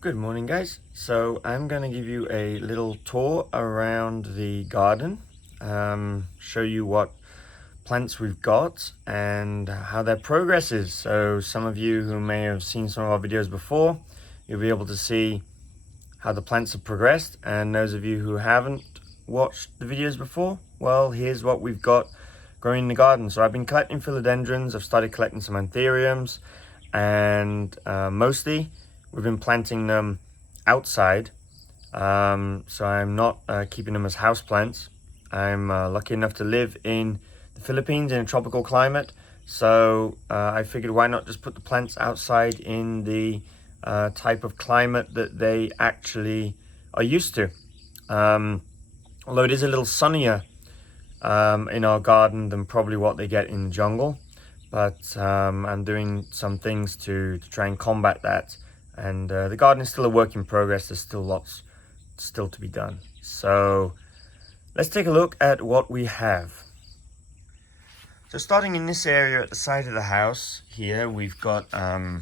Good morning, guys. So I'm going to give you a little tour around the garden, show you what plants we've got and how their progress is. So some of you who may have seen some of our videos before, you'll be able to see how the plants have progressed, and those of you who haven't watched the videos before, well, here's what we've got growing in the garden. So I've been collecting philodendrons, I've started collecting some anthuriums, and mostly we've been planting them outside, so I'm not keeping them as houseplants. I'm lucky enough to live in the Philippines in a tropical climate, so I figured why not just put the plants outside in the type of climate that they actually are used to. Although it is a little sunnier in our garden than probably what they get in the jungle, but I'm doing some things to try and combat that. And the garden is still a work in progress. There's still lots still to be done. So let's take a look at what we have. So starting in this area at the side of the house here, we've got a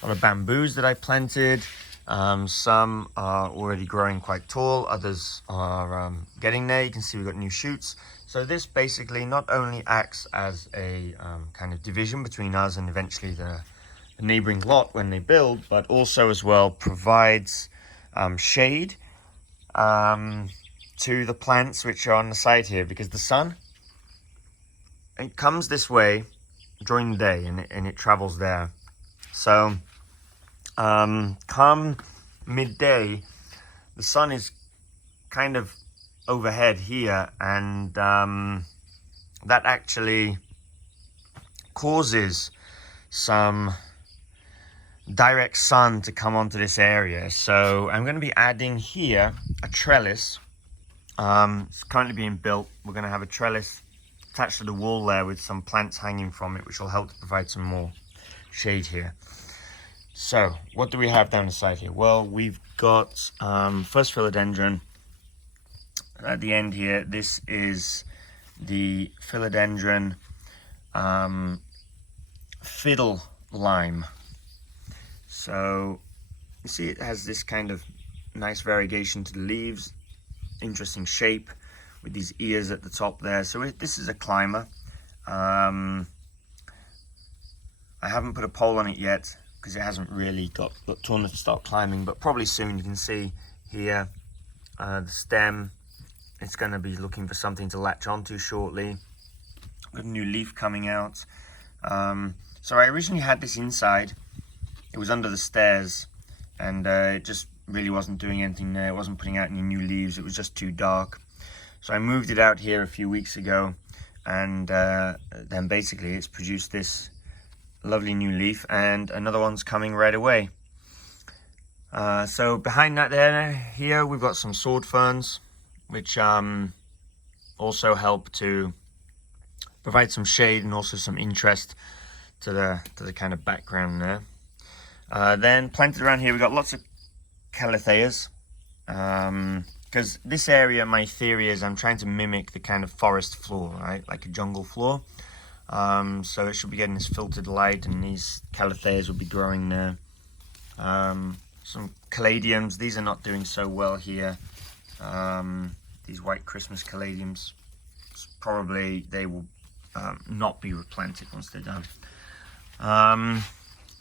lot of bamboos that I planted. Some are already growing quite tall, others are getting there. You can see we've got new shoots. So this basically not only acts as a kind of division between us and eventually the neighboring lot when they build, but also as well provides shade to the plants which are on the side here, because the sun, it comes this way during the day and it travels there. So come midday, the sun is kind of overhead here, and that actually causes some direct sun to come onto this area. So I'm going to be adding here a trellis. It's currently being built. We're going to have a trellis attached to the wall there with some plants hanging from it, which will help to provide some more shade here. So what do we have down the side here? Well, we've got first philodendron at the end here. This is the philodendron fiddle lime. So you see it has this kind of nice variegation to the leaves, interesting shape with these ears at the top there. So this is a climber. I haven't put a pole on it yet because it hasn't really got tall enough to start climbing, but probably soon. You can see here the stem. It's going to be looking for something to latch onto shortly. Got a new leaf coming out. So I originally had this inside. It was under the stairs, and it just really wasn't doing anything there. It wasn't putting out any new leaves. It was just too dark. So I moved it out here a few weeks ago, and then basically it's produced this lovely new leaf, and another one's coming right away. So behind that there, here we've got some sword ferns, which also help to provide some shade and also some interest to the kind of background there. Then planted around here, we've got lots of calatheas, because this area, my theory is I'm trying to mimic the kind of forest floor, right, like a jungle floor. So it should be getting this filtered light, and these calatheas will be growing there. Some caladiums, these are not doing so well here. These white Christmas caladiums, probably they will not be replanted once they're done.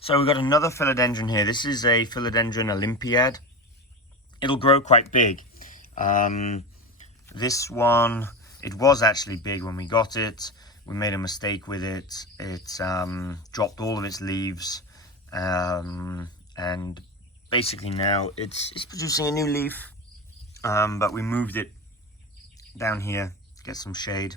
So we've got another philodendron here. This is a philodendron Olympiad. It'll grow quite big. This one, it was actually big when we got it. We made a mistake with it. It dropped all of its leaves, and basically now it's producing a new leaf, but we moved it down here to get some shade.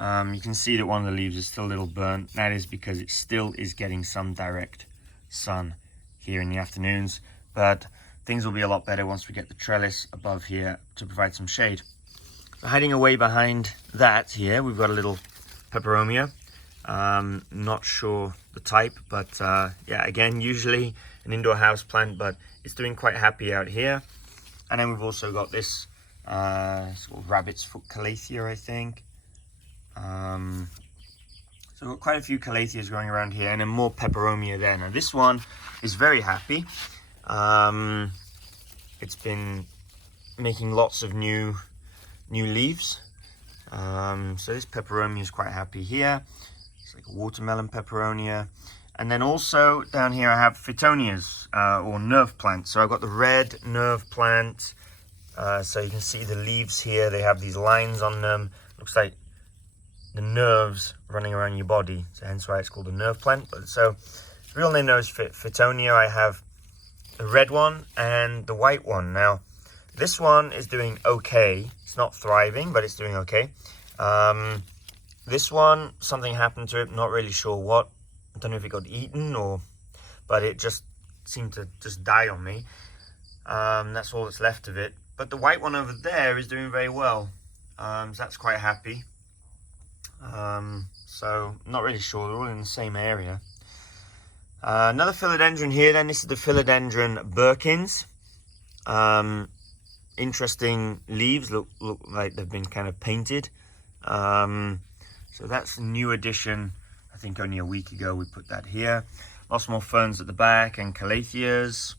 You can see that one of the leaves is still a little burnt. That is because it still is getting some direct sun here in the afternoons, but things will be a lot better once we get the trellis above here to provide some shade. Hiding away behind that here, we've got a little peperomia. Not sure the type, but yeah, again, usually an indoor house plant, but it's doing quite happy out here. And then we've also got this sort of rabbit's foot calathea, I think. So we've got quite a few calatheas growing around here, and then more peperomia there. Now this one is very happy. It's been making lots of new leaves. So this peperonia is quite happy here. It's like a watermelon peperonia. And then also down here I have phytonias, or nerve plants. So I've got the red nerve plant. So you can see the leaves here, they have these lines on them. Looks like the nerves running around your body. So hence why it's called a nerve plant. But so the real name though is phytonia. I have the red one and the white one. Now, this one is doing okay. It's not thriving, but it's doing okay. This one, something happened to it, not really sure what. I don't know if it got eaten but it just seemed to just die on me. That's all that's left of it. But the white one over there is doing very well. So that's quite happy. So not really sure, they're all in the same area. Another philodendron here then, this is the philodendron Birkins. Interesting leaves, look like they've been kind of painted. So that's a new addition. I think only a week ago we put that here. Lots more ferns at the back and calatheas.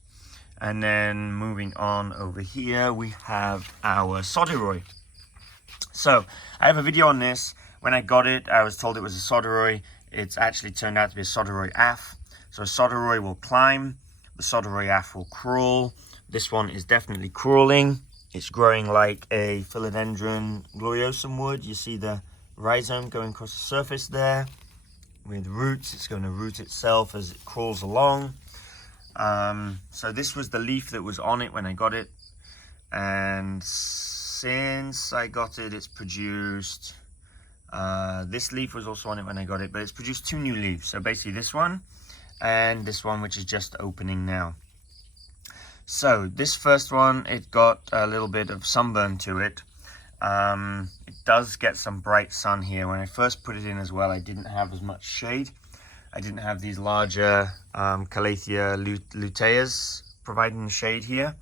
And then moving on over here, we have our soderoy. So I have a video on this. When I got it, I was told it was a soderoy. It's actually turned out to be a soderoy af. So a soderoy will climb, the soderoy af will crawl. This one is definitely crawling. It's growing like a philodendron gloriosum would. You see the rhizome going across the surface there. With roots, it's going to root itself as it crawls along. So this was the leaf that was on it when I got it. And since I got it, it's produced... this leaf was also on it when I got it, but it's produced 2 new leaves. So basically this one and this one, which is just opening now. So this first one, it got a little bit of sunburn to it. It does get some bright sun here. When I first put it in as well, I didn't have as much shade. I didn't have these larger Calathea luteas providing the shade here.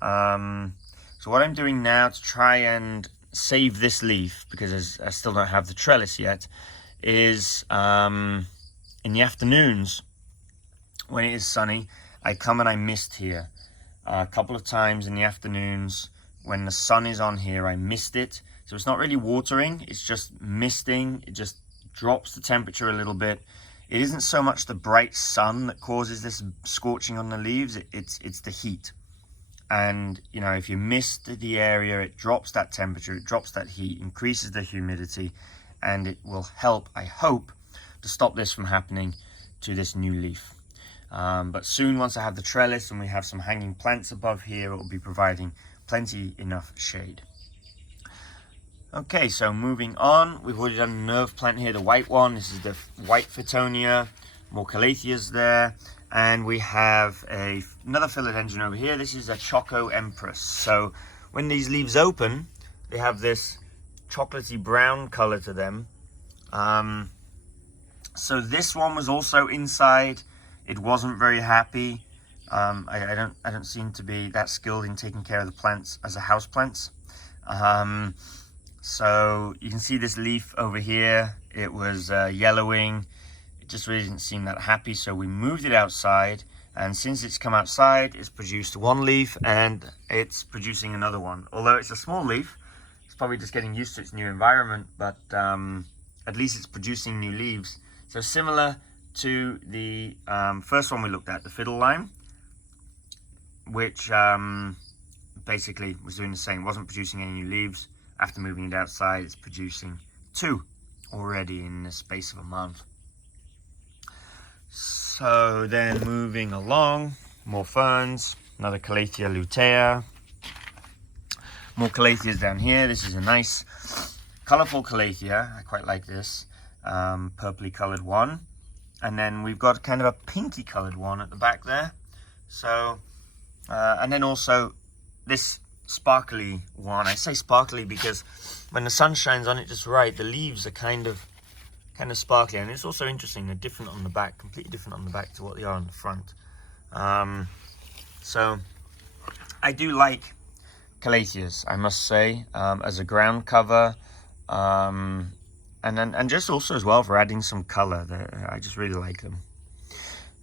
So what I'm doing now to try and save this leaf, because I still don't have the trellis yet, is in the afternoons when it is sunny, I come and I mist here. A couple of times in the afternoons when the sun is on here, I mist it. So it's not really watering, it's just misting. It just drops the temperature a little bit. It isn't so much the bright sun that causes this scorching on the leaves, it's the heat. And you know, if you mist the area, it drops that temperature, it drops that heat, increases the humidity, and it will help, I hope, to stop this from happening to this new leaf. But soon, once I have the trellis and we have some hanging plants above here, it will be providing plenty enough shade. Okay, so moving on, we've already done a nerve plant here, the white one. This is the white Phytonia, more calatheas there. And we have another philodendron over here. This is a Choco Empress. So when these leaves open, they have this chocolatey brown color to them. So this one was also inside. It wasn't very happy. I don't seem to be that skilled in taking care of the plants as a house plants. So you can see this leaf over here. It was yellowing. It just really didn't seem that happy. So we moved it outside. And since it's come outside, it's produced 1 leaf and it's producing another one. Although it's a small leaf, it's probably just getting used to its new environment. But at least it's producing new leaves. So similar to the first one we looked at, the fiddle lime, which basically was doing the same, wasn't producing any new leaves. After moving it outside, it's producing 2 already in the space of a month. So then moving along, more ferns, another Calathea lutea, more calatheas down here. This is a nice colorful Calathea. I quite like this, purpley colored one. And then we've got kind of a pinky colored one at the back there. So, and then also this sparkly one. I say sparkly because when the sun shines on it just right, the leaves are kind of sparkly. And it's also interesting, they're different on the back, completely different on the back to what they are on the front. So I do like calatheas, I must say, as a ground cover. And just also as well for adding some color. I just really like them.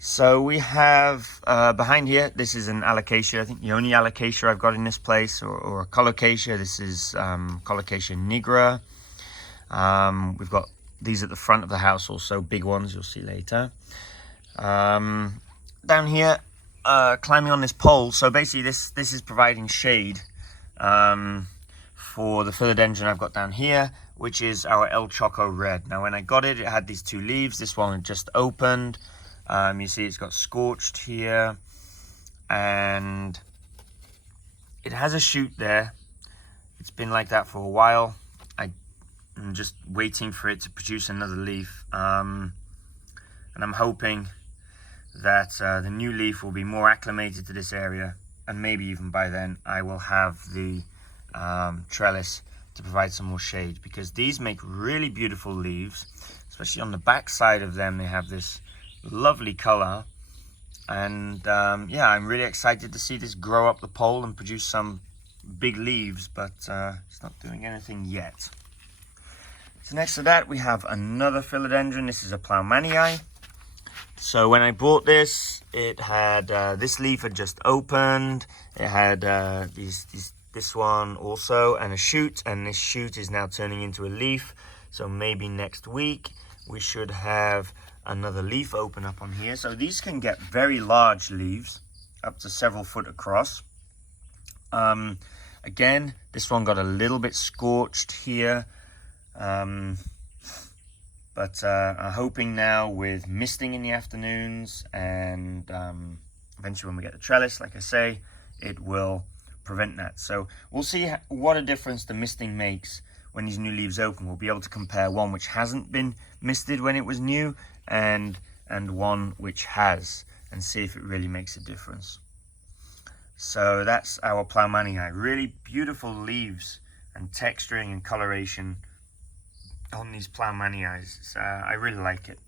So we have behind here, this is an alocasia. I think the only alocasia I've got in this place, or a colocasia. This is colocasia nigra. We've got these at the front of the house also, big ones you'll see later. Down here, climbing on this pole. So basically this is providing shade for the philodendron I've got down here, which is our El Choco Red. Now when I got it, it had these two leaves. This one had just opened. You see it's got scorched here, and it has a shoot there. It's been like that for a while. I'm just waiting for it to produce another leaf, and I'm hoping that the new leaf will be more acclimated to this area, and maybe even by then I will have the trellis to provide some more shade, because these make really beautiful leaves, especially on the back side of them. They have this lovely color, and yeah, I'm really excited to see this grow up the pole and produce some big leaves, but it's not doing anything yet. So next to that we have another philodendron. This is a Plougmanii. So when I bought this, it had this leaf had just opened. It had this one also, and a shoot, and this shoot is now turning into a leaf. So maybe next week we should have another leaf open up on here. So these can get very large leaves, up to several foot across. Again, this one got a little bit scorched here, but I'm hoping now with misting in the afternoons, and eventually when we get the trellis, like I say, it will prevent that. So we'll see what a difference the misting makes when these new leaves open. We'll be able to compare one which hasn't been misted when it was new and one which has, and see if it really makes a difference. So that's our Plougmanii. Really beautiful leaves and texturing and coloration on these Plougmanii. I really like it.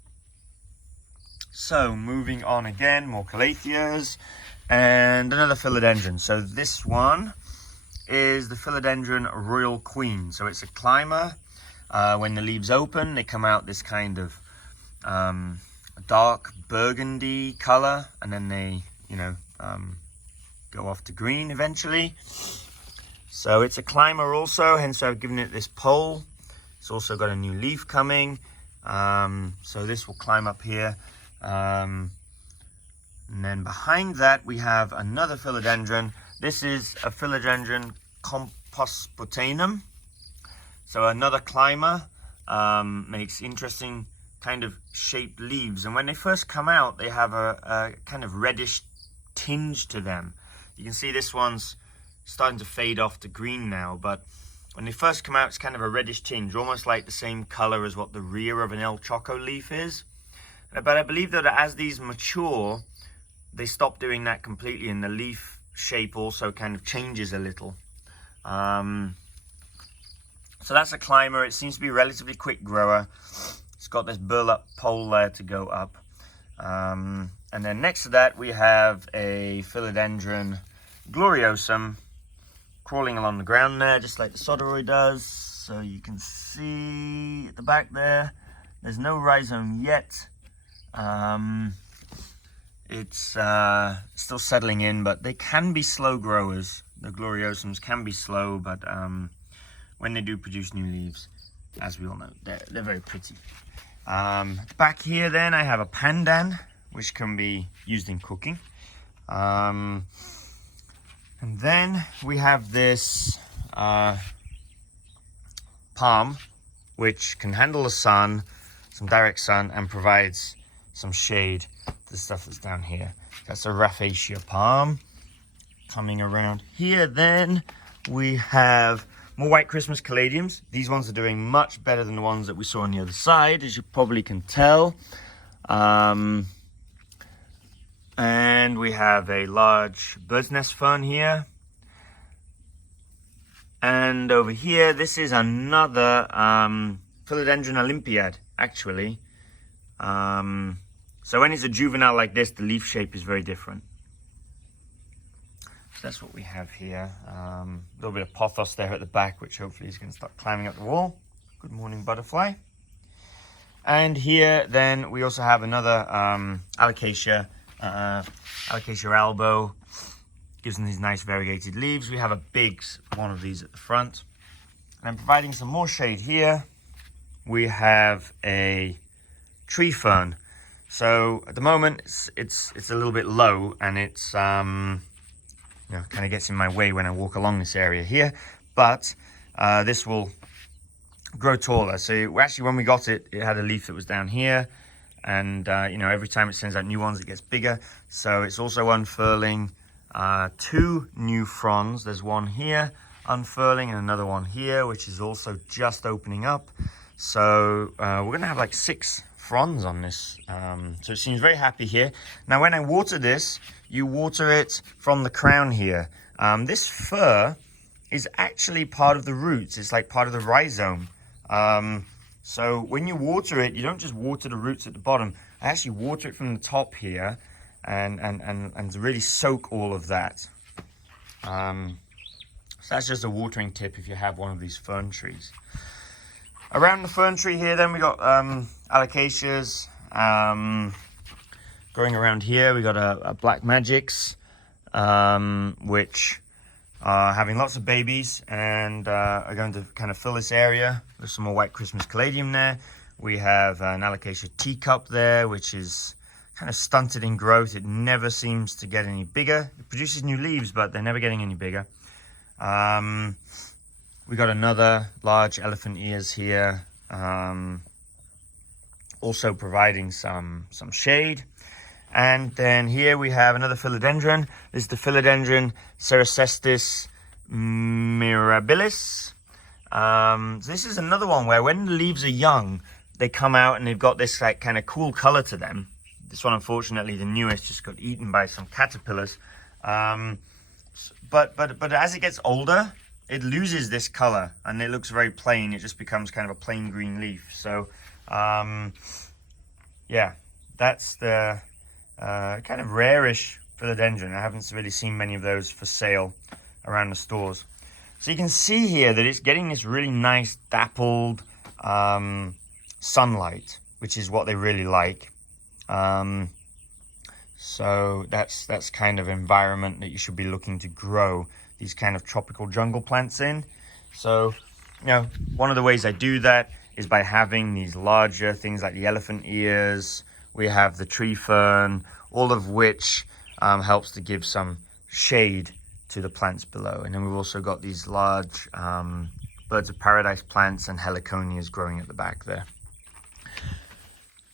So moving on again, more Calatheas and another philodendron. So this one is the philodendron Royal Queen. So it's a climber. When the leaves open, they come out this kind of dark burgundy color, and then they, go off to green eventually. So it's a climber also, hence I've given it this pole. It's also got a new leaf coming, so this will climb up here. And then behind that we have another philodendron. This is a philodendron compospotanum. So another climber, makes interesting kind of shaped leaves, and when they first come out they have a kind of reddish tinge to them. You can see this one's starting to fade off to green now, but when they first come out it's kind of a reddish tinge, almost like the same color as what the rear of an El Choco leaf is. But I believe that as these mature, they stop doing that completely, and the leaf shape also kind of changes a little. So that's a climber. It seems to be a relatively quick grower. It's got this burlap pole there to go up. And then next to that we have a philodendron gloriosum crawling along the ground there, just like the soderoy does. So you can see at the back there, there's no rhizome yet. It's still settling in, but they can be slow growers. The gloriosums can be slow, but when they do produce new leaves, as we all know, they're very pretty. Back here then I have a pandan, which can be used in cooking. And then we have this palm, which can handle the sun, some direct sun, and provides some shade to the stuff that's down here. That's a Rafflesia palm. Coming around here then we have more white Christmas caladiums. These ones are doing much better than the ones that we saw on the other side, as you probably can tell. And we have a large bird's nest fern here. And over here, this is another Philodendron Olympiad, actually. So when it's a juvenile like this, the leaf shape is very different. So that's what we have here. A little bit of pothos there at the back, which hopefully is going to start climbing up the wall. Good morning, butterfly. And here then we also have another alocasia, alocasia albo. Gives them these nice variegated leaves. We have a big one of these at the front. And providing some more shade here, we have a tree fern. So at the moment it's a little bit low, and it's kind of gets in my way when I walk along this area here. But this will grow taller. So actually, when we got it, it had a leaf that was down here, and every time it sends out new ones, it gets bigger. So it's also unfurling 2 new fronds. There's one here unfurling and another one here, which is also just opening up. So we're gonna have like 6 fronds on this. So it seems very happy here. Now when I water this, you water it from the crown here. This fur is actually part of the roots. It's like part of the rhizome. So when you water it, you don't just water the roots at the bottom. I actually water it from the top here and really soak all of that. So that's just a watering tip if you have one of these fern trees. Around the fern tree here then we got alocasias. Growing around here we got a black magics, which are having lots of babies and are going to kind of fill this area. There's some more white Christmas caladium there. We have an alocasia teacup there, which is kind of stunted in growth. It never seems to get any bigger. It produces new leaves, but they're never getting any bigger. We got another large elephant ears here, also providing some shade. And then here we have another philodendron. This is the philodendron Ceracestis mirabilis. So this is another one where when the leaves are young, they come out and they've got this like kind of cool color to them. This one, unfortunately, the newest, just got eaten by some caterpillars. But as it gets older, it loses this color and it looks very plain. It just becomes kind of a plain green leaf. So yeah, that's the kind of rarish philodendron. I haven't really seen many of those for sale around the stores. So you can see here that it's getting this really nice dappled sunlight, which is what they really like. So that's kind of environment that you should be looking to grow these kind of tropical jungle plants in. So, one of the ways I do that is by having these larger things like the elephant ears. We have the tree fern, all of which helps to give some shade to the plants below. And then we've also got these large birds of paradise plants and heliconias growing at the back there.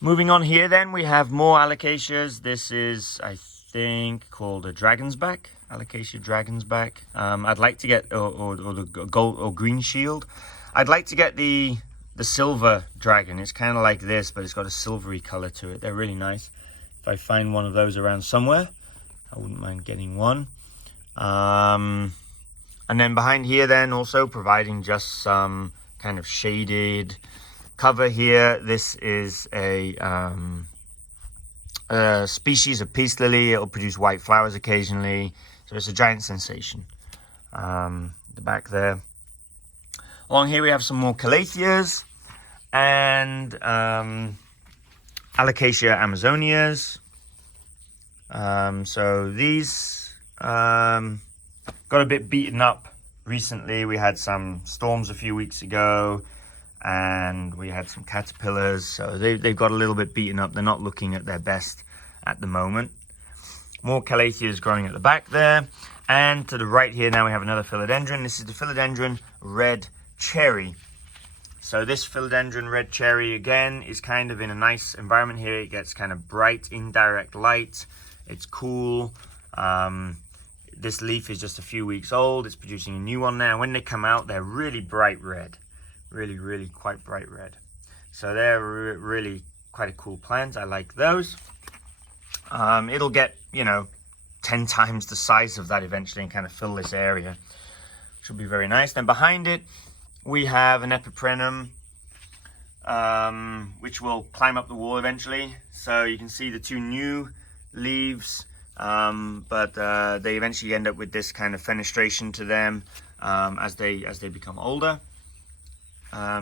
Moving on here then, we have more alocasias. This is, I think, called a dragon's back, alocasia dragon's back. I'd like to get, or the gold or green shield. I'd like to get the silver dragon. It's kind of like this, but it's got a silvery color to it. They're really nice. If I find one of those around somewhere, I wouldn't mind getting one. And then behind here then, also providing just some kind of shaded cover here. This is a species of peace lily. It'll produce white flowers occasionally, so it's a giant sensation. The back there. Along here we have some more calatheas and Alocasia amazonias. So these got a bit beaten up recently. We had some storms a few weeks ago, and we had some caterpillars, so they've got a little bit beaten up. They're not looking at their best at the moment. More calatheas growing at the back there. And to the right here now we have another philodendron. This is the philodendron red cherry. So this philodendron red cherry again is kind of in a nice environment here. It gets kind of bright indirect light. It's cool. This leaf is just a few weeks old. It's producing a new one now. When they come out, they're really bright red. Really quite bright red. So they're really quite a cool plant. I like those. It'll get, 10 times the size of that eventually and kind of fill this area. Should be very nice. Then behind it, we have an epiprenum, which will climb up the wall eventually. So you can see the two new leaves, but they eventually end up with this kind of fenestration to them as they become older.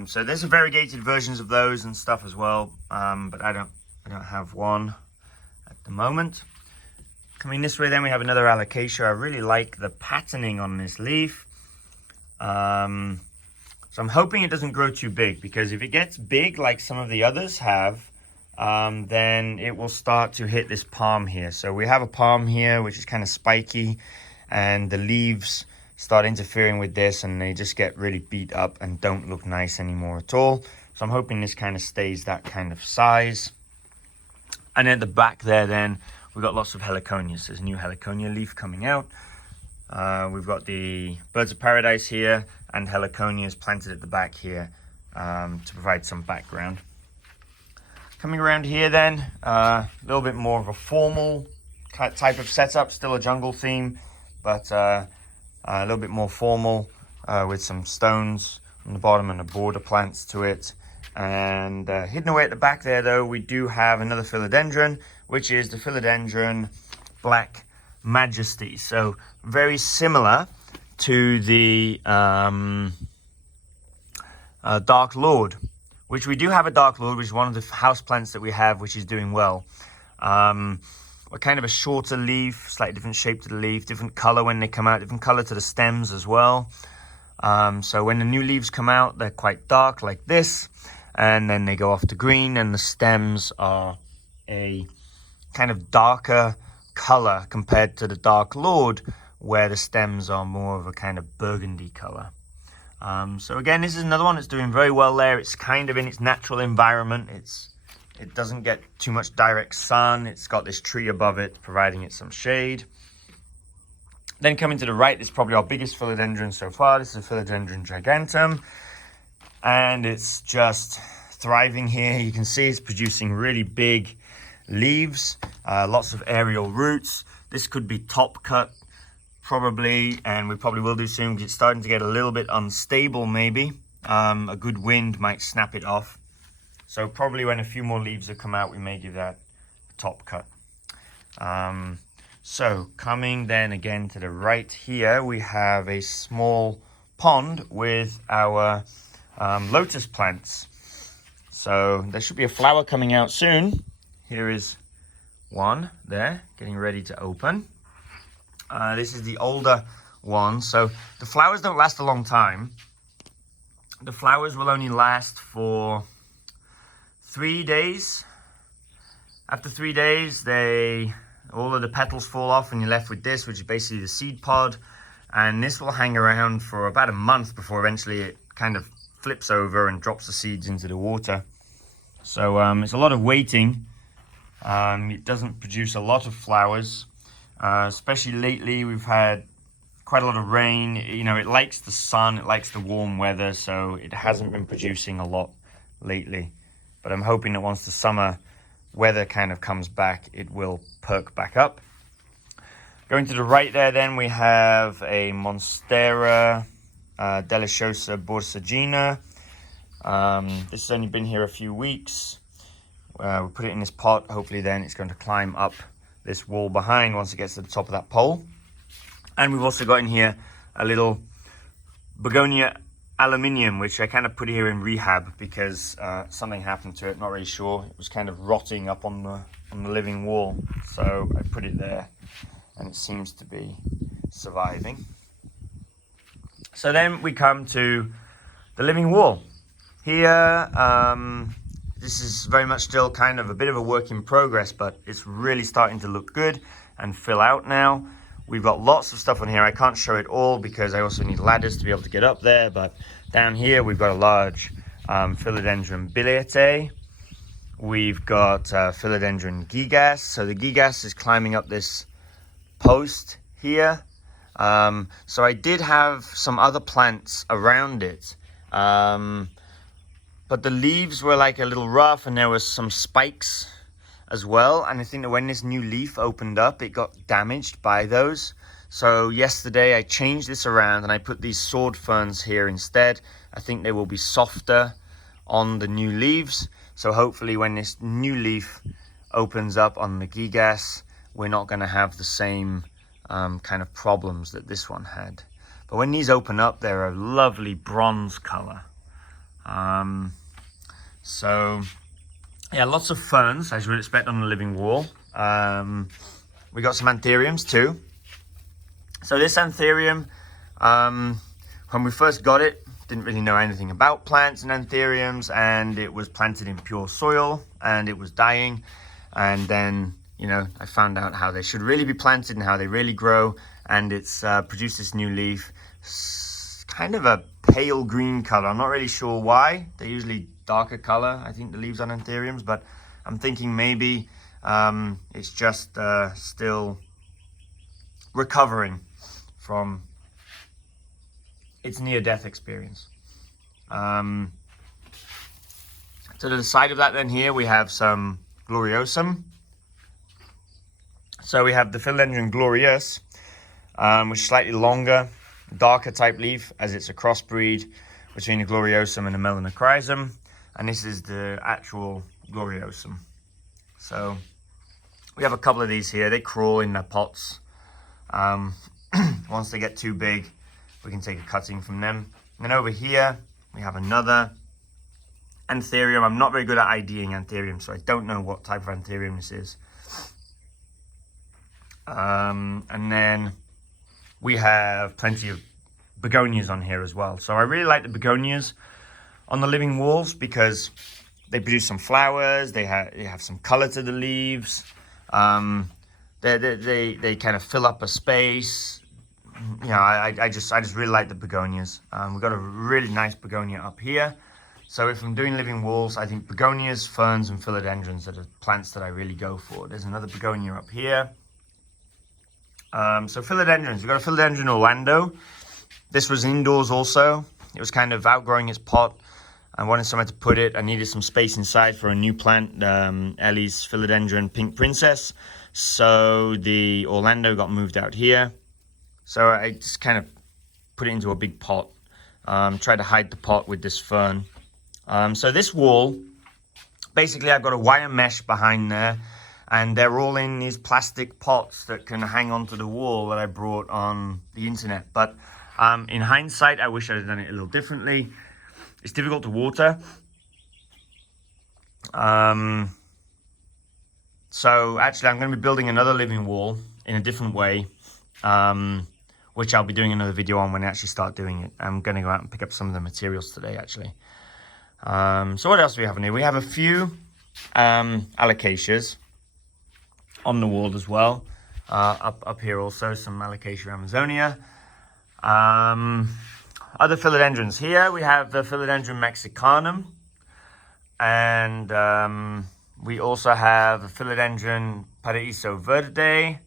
So there's variegated versions of those and stuff as well, but I don't have one at the moment. Coming this way then we have another alocasia. I really like the patterning on this leaf. So I'm hoping it doesn't grow too big, because if it gets big like some of the others have, then it will start to hit this palm here. So we have a palm here which is kind of spiky, and the leaves start interfering with this and they just get really beat up and don't look nice anymore at all. So I'm hoping this kind of stays that kind of size. And at the back there then we've got lots of heliconias. There's a new heliconia leaf coming out. We've got the birds of paradise here and heliconias planted at the back here to provide some background. Coming around here then, a little bit more of a formal type of setup, still a jungle theme, but a little bit more formal with some stones on the bottom and the border plants to it. And hidden away at the back there though, we do have another philodendron, which is the philodendron Black Majesty. So very similar to the Dark Lord, which we do have a Dark Lord, which is one of the house plants that we have, which is doing well. A kind of a shorter leaf, slightly different shape to the leaf, different color when they come out, different color to the stems as well. So when the new leaves come out, they're quite dark like this, and then they go off to green, and the stems are a kind of darker color compared to the Dark Lord, where the stems are more of a kind of burgundy color. So again, this is another one that's doing very well there. It's kind of in its natural environment. It doesn't get too much direct sun. It's got this tree above it, providing it some shade. Then coming to the right is probably our biggest philodendron so far. This is a philodendron gigantum, and it's just thriving here. You can see it's producing really big leaves, lots of aerial roots. This could be top cut probably, and we probably will do soon, because it's starting to get a little bit unstable maybe. A good wind might snap it off. So probably when a few more leaves have come out, we may give that a top cut. So coming then again to the right here, we have a small pond with our lotus plants. So there should be a flower coming out soon. Here is one there, getting ready to open. This is the older one. So the flowers don't last a long time. The flowers will only last for 3 days. After 3 days, all of the petals fall off and you're left with this, which is basically the seed pod. And this will hang around for about a month before eventually it kind of flips over and drops the seeds into the water. So it's a lot of waiting. It doesn't produce a lot of flowers, especially lately. We've had quite a lot of rain. You know, it likes the sun, it likes the warm weather, so it hasn't been producing a lot lately. But I'm hoping that once the summer weather kind of comes back, it will perk back up. Going to the right there then, we have a Monstera deliciosa borsagina. This has only been here a few weeks. We put it in this pot. Hopefully then it's going to climb up this wall behind once it gets to the top of that pole. And we've also got in here a little begonia aluminium, which I kind of put here in rehab because something happened to it. Not really sure. It was kind of rotting up on the living wall. So I put it there and it seems to be surviving. So then we come to the living wall. Here, this is very much still kind of a bit of a work in progress, but it's really starting to look good and fill out now. We've got lots of stuff on here. I can't show it all because I also need ladders to be able to get up there, but down here we've got a large philodendron biliate. We've got philodendron gigas. So the gigas is climbing up this post here. So I did have some other plants around it, but the leaves were like a little rough and there was some spikes as well. And I think that when this new leaf opened up, it got damaged by those. So yesterday I changed this around and I put these sword ferns here instead. I think they will be softer on the new leaves. So hopefully when this new leaf opens up on the gigas, we're not going to have the same kind of problems that this one had. But when these open up, they're a lovely bronze color. So yeah, lots of ferns, as you would expect on the living wall. We got some anthuriums too. So this anthurium, when we first got it, didn't really know anything about plants and anthuriums, and it was planted in pure soil and it was dying. And then, you know, I found out how they should really be planted and how they really grow, and it's produced this new leaf. Kind of a pale green color. I'm not really sure why. They're usually darker color, I think, the leaves on anthuriums, but I'm thinking maybe it's just still recovering from its near-death experience. To the side of that then here we have some gloriosum. So we have the philodendron glorious, which is slightly longer, darker type leaf, as it's a crossbreed between the gloriosum and the melanochrysum, and this is the actual gloriosum. So we have a couple of these here. They crawl in their pots. Once they get too big, we can take a cutting from them. And then over here we have another anthurium. I'm not very good at IDing anthurium, so I don't know what type of anthurium this is. And then we have plenty of begonias on here as well. So I really like the begonias on the living walls because they produce some flowers. They have some color to the leaves. They kind of fill up a space. You know, I just really like the begonias. We've got a really nice begonia up here. So if I'm doing living walls, I think begonias, ferns, and philodendrons are the plants that I really go for. There's another begonia up here. So philodendrons, we've got a philodendron Orlando. This was indoors also. It was kind of outgrowing its pot. I wanted somewhere to put it. I needed some space inside for a new plant, Ellie's philodendron Pink Princess. So the Orlando got moved out here. So I just kind of put it into a big pot. Tried to hide the pot with this fern. So this wall, basically I've got a wire mesh behind there, and they're all in these plastic pots that can hang onto the wall that I brought on the internet. But in hindsight, I wish I had done it a little differently. It's difficult to water. So actually I'm going to be building another living wall in a different way, which I'll be doing another video on when I actually start doing it. I'm going to go out and pick up some of the materials today, actually. So what else do we have in here? We have a few alocasias on the wall as well. Up here also, some Alocasia amazonia. Other philodendrons here, we have the philodendron mexicanum, and we also have the philodendron paraíso verde,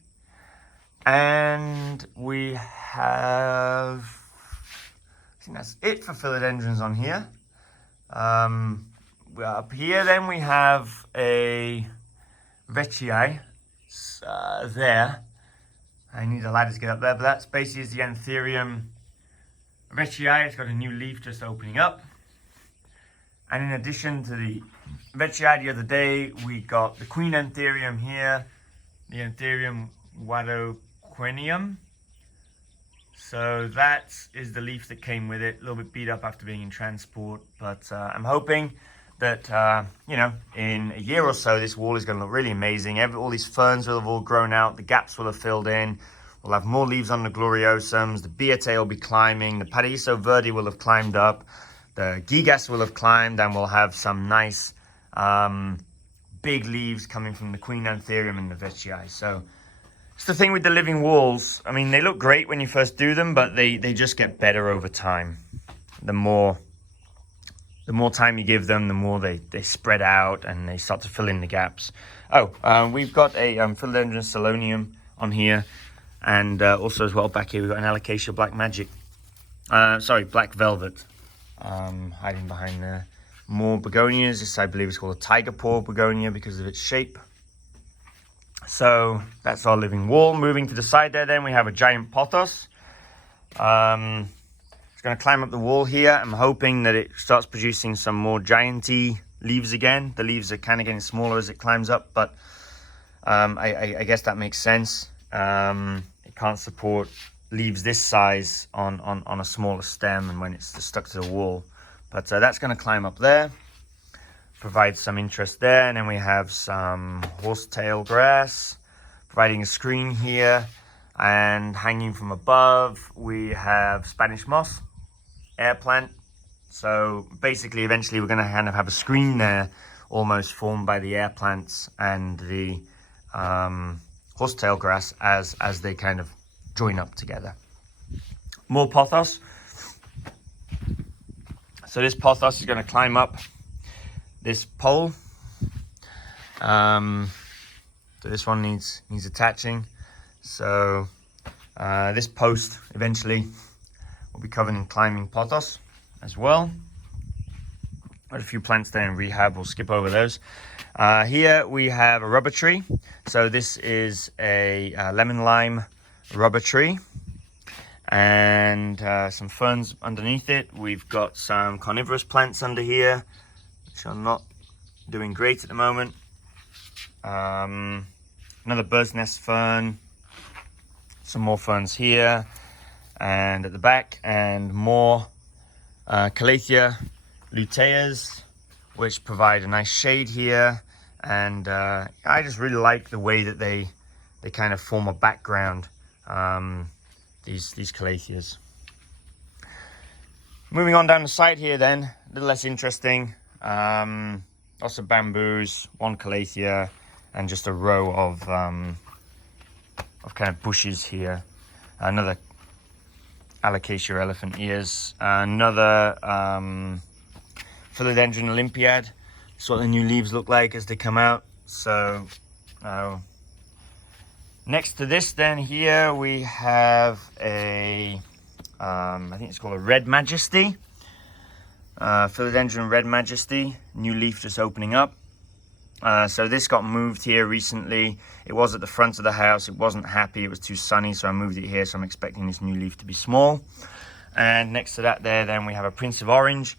and we have, I think that's it for philodendrons on here. Up here then we have a veitchii there. I need a ladder to get up there, but that's basically the anthurium veitchii. It's got a new leaf just opening up. And in addition to the veitchii, the other day we got the queen anthurium here, the anthurium wadoquinium. So that is the leaf that came with it, a little bit beat up after being in transport, but I'm hoping that, you know, in a year or so, this wall is going to look really amazing. All these ferns will have all grown out, the gaps will have filled in, we'll have more leaves on the gloriosums, the biate will be climbing, the paraíso verde will have climbed up, the gigas will have climbed, and we'll have some nice big leaves coming from the queen anthurium and the veitchii. So it's the thing with the living walls. I mean, they look great when you first do them, but they just get better over time. The more time you give them, the more they spread out and they start to fill in the gaps. We've got a philodendron selonium on here, and also as well back here we've got an alocasia black magic. Black velvet, hiding behind there. More begonias. This I believe is called a tiger paw begonia because of its shape. So that's our living wall. Moving to the side there then we have a giant pothos. It's going to climb up the wall here. I'm hoping that it starts producing some more gianty leaves again. The leaves are kind of getting smaller as it climbs up, but I guess that makes sense. It can't support leaves this size on a smaller stem and when it's stuck to the wall. But that's going to climb up there, provide some interest there. And then we have some horsetail grass, providing a screen here. And hanging from above, we have Spanish moss, air plant. So basically, eventually, we're going to kind of have a screen there, almost formed by the air plants and the horsetail grass as they kind of join up together. More pothos. So this pothos is going to climb up this pole. So this one needs attaching. So this post eventually will be covered in climbing pothos as well. Got a few plants there in rehab, we'll skip over those. Here we have a rubber tree. So this is a lemon lime rubber tree. And some ferns underneath it. We've got some carnivorous plants under here, which are not doing great at the moment. Another bird's nest fern, some more ferns here and at the back, and more Calathea luteas, which provide a nice shade here. And I just really like the way that they kind of form a background. These Calatheas. Moving on down the side here then, a little less interesting. Lots of bamboos, one Calathea, and just a row of kind of bushes here. Another Alocasia elephant ears. Another Philodendron Olympiad. That's what the new leaves look like as they come out. So next to this then here we have a, I think it's called a Red Majesty. Philodendron Red Majesty, new leaf just opening up. So this got moved here recently. It was at the front of the house, it wasn't happy, it was too sunny, so I moved it here, so I'm expecting this new leaf to be small. And next to that there then we have a Prince of Orange.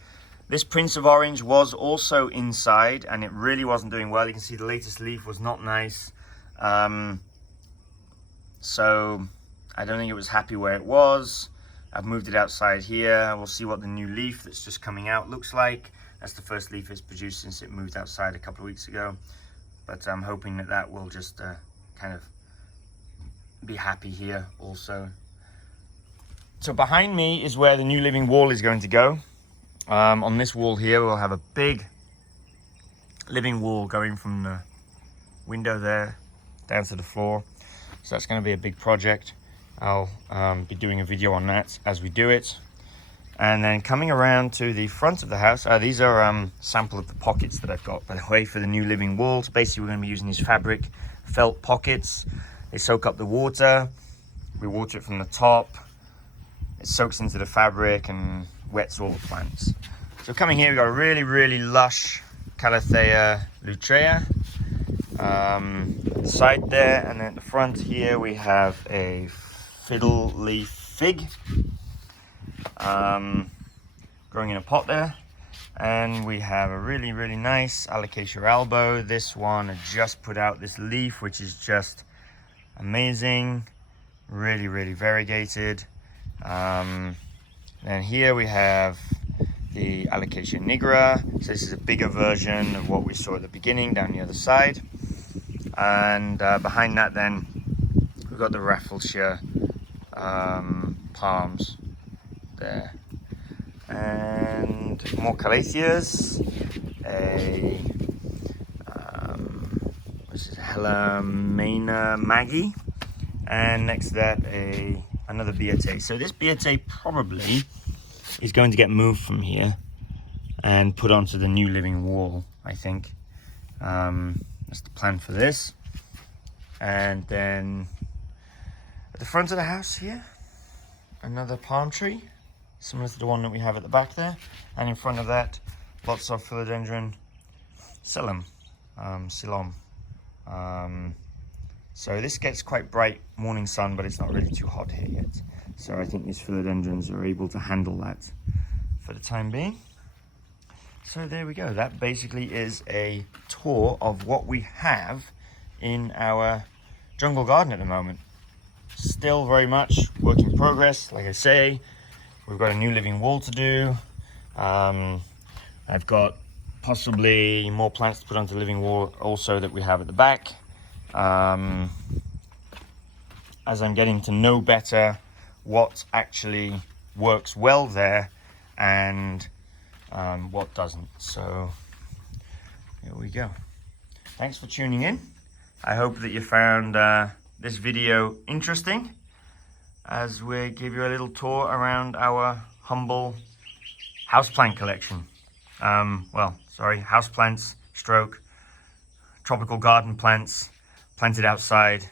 This Prince of Orange was also inside and it really wasn't doing well. You can see the latest leaf was not nice. So I don't think it was happy where it was. I've moved it outside here. We'll see what the new leaf that's just coming out looks like. That's the first leaf it's produced since it moved outside a couple of weeks ago. But I'm hoping that will just kind of be happy here also. So behind me is where the new living wall is going to go. On this wall here, we'll have a big living wall going from the window there down to the floor. So that's going to be a big project. I'll be doing a video on that as we do it. And then coming around to the front of the house, these are sample of the pockets that I've got, by the way, for the new living walls. Basically, we're going to be using these fabric felt pockets. They soak up the water. We water it from the top. It soaks into the fabric and wets all the plants. So coming here, we've got a really, really lush Calathea lutea. Side there, and then at the front here we have a fiddle leaf fig growing in a pot there, and we have a really, really nice Alocasia albo. This one had just put out this leaf, which is just amazing, really, really variegated. Then here we have the Alocasia nigra. So this is a bigger version of what we saw at the beginning down the other side. And behind that then we've got the Rafflesia palms there, and more Calatheas, a this is Hellamina Maggie, and next to that another Beate. So this Beate probably is going to get moved from here and put onto the new living wall, I think. That's the plan for this. And then at the front of the house here, another palm tree, similar to the one that we have at the back there. And in front of that, lots of Philodendron Silom. So this gets quite bright morning sun, but it's not really too hot here yet. So I think these philodendrons are able to handle that for the time being. So there we go. That basically is a tour of what we have in our jungle garden at the moment. Still very much work in progress. Like I say, we've got a new living wall to do. I've got possibly more plants to put onto the living wall also that we have at the back. As I'm getting to know better what actually works well there and what doesn't. So here we go. Thanks for tuning in. I hope that you found this video interesting as we give you a little tour around our humble houseplant collection. Houseplants stroke tropical garden plants planted outside